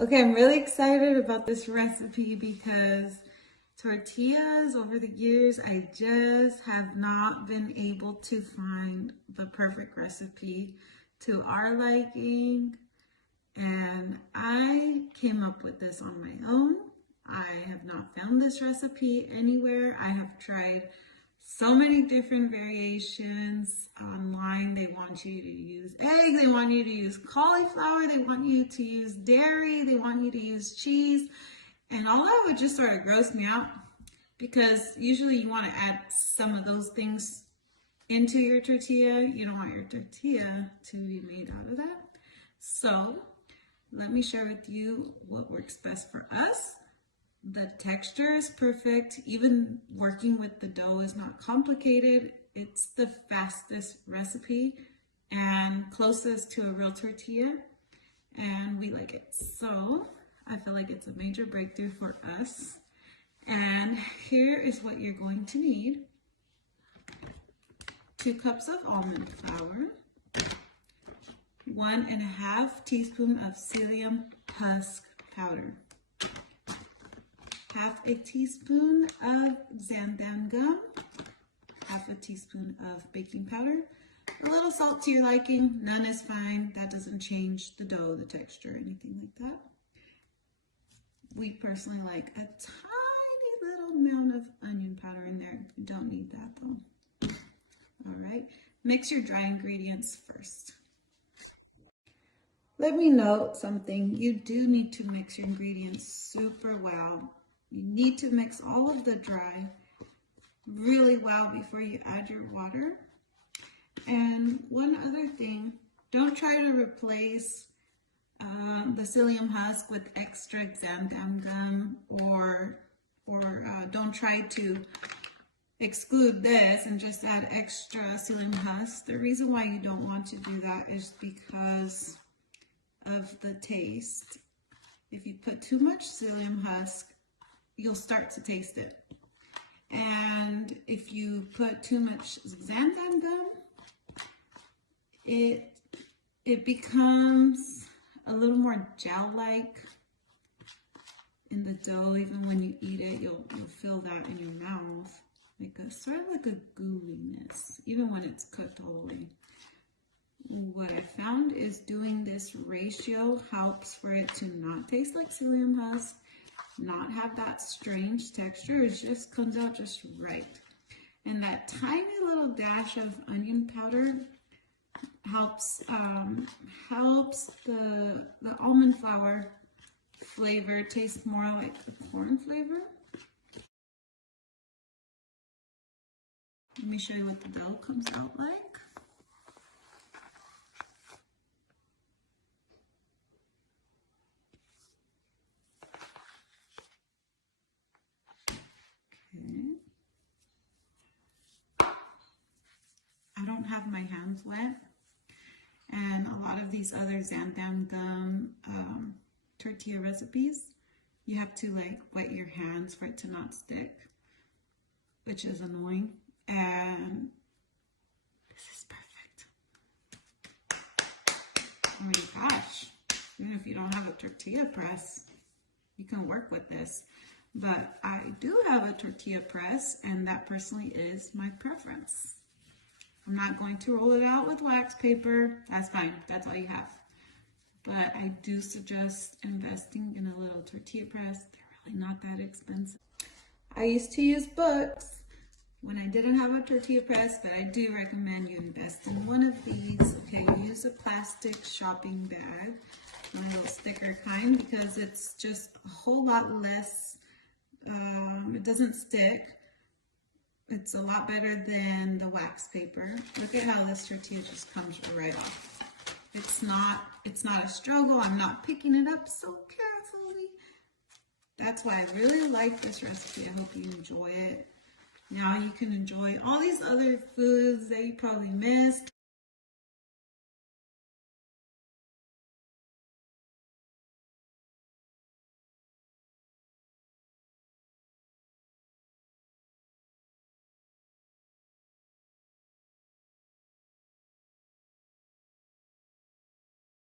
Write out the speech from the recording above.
Okay, I'm really excited about this recipe because tortillas over the years, I just have not been able to find the perfect recipe to our liking. And I came up with this on my own. I have not found this recipe anywhere. I have tried so many different variations online. They want you to use egg, they want you to use cauliflower, they want you to use dairy, they want you to use cheese. And all that would just sort of gross me out because usually you want to add some of those things into your tortilla. You don't want your tortilla to be made out of that. So let me share with you what works best for us. The texture is perfect. Even working with the dough is not complicated. It's the fastest recipe and closest to a real tortilla, and we like it. So I feel like it's a major breakthrough for us. And here is what you're going to need. 2 cups of almond flour, 1.5 teaspoon of psyllium husk powder, 1/2 teaspoon of xanthan gum, 1/2 teaspoon of baking powder, a little salt to your liking. None is fine. That doesn't change the dough, the texture, anything like that. We personally like a tiny little amount of onion powder in there. You don't need that though. All right, mix your dry ingredients first. Let me note something. You do need to mix your ingredients super well. You need to mix all of the dry really well before you add your water. And one other thing, don't try to replace the psyllium husk with extra xanthan gum, or don't try to exclude this and just add extra psyllium husk. The reason why you don't want to do that is because of the taste. If you put too much psyllium husk, you'll start to taste it. And if you put too much xanthan gum, it becomes a little more gel-like in the dough. Even when you eat it, you'll feel that in your mouth, like a sort of like a gooiness, even when it's cooked wholly. What I found is doing this ratio helps for it to not taste like psyllium husk, not have that strange texture. It just comes out just right. And that tiny little dash of onion powder helps the almond flour flavor taste more like the corn flavor. Let me show you what the dough comes out like. I don't have my hands wet, and a lot of these other xanthan gum tortilla recipes, you have to like wet your hands for it to not stick, which is annoying. And this is perfect. Oh my gosh, even if you don't have a tortilla press, you can work with this. But I do have a tortilla press, and that personally is my preference. I'm not going to roll it out with wax paper. That's fine. That's all you have. But I do suggest investing in a little tortilla press. They're really not that expensive. I used to use books when I didn't have a tortilla press, but I do recommend you invest in one of these. Okay, use a plastic shopping bag, one of those thicker kind, because it's just a whole lot less, it doesn't stick. It's a lot better than the wax paper. Look at how this tortilla just comes right off. It's not a struggle. I'm not picking it up so carefully. That's why I really like this recipe. I hope you enjoy it. Now you can enjoy all these other foods that you probably missed.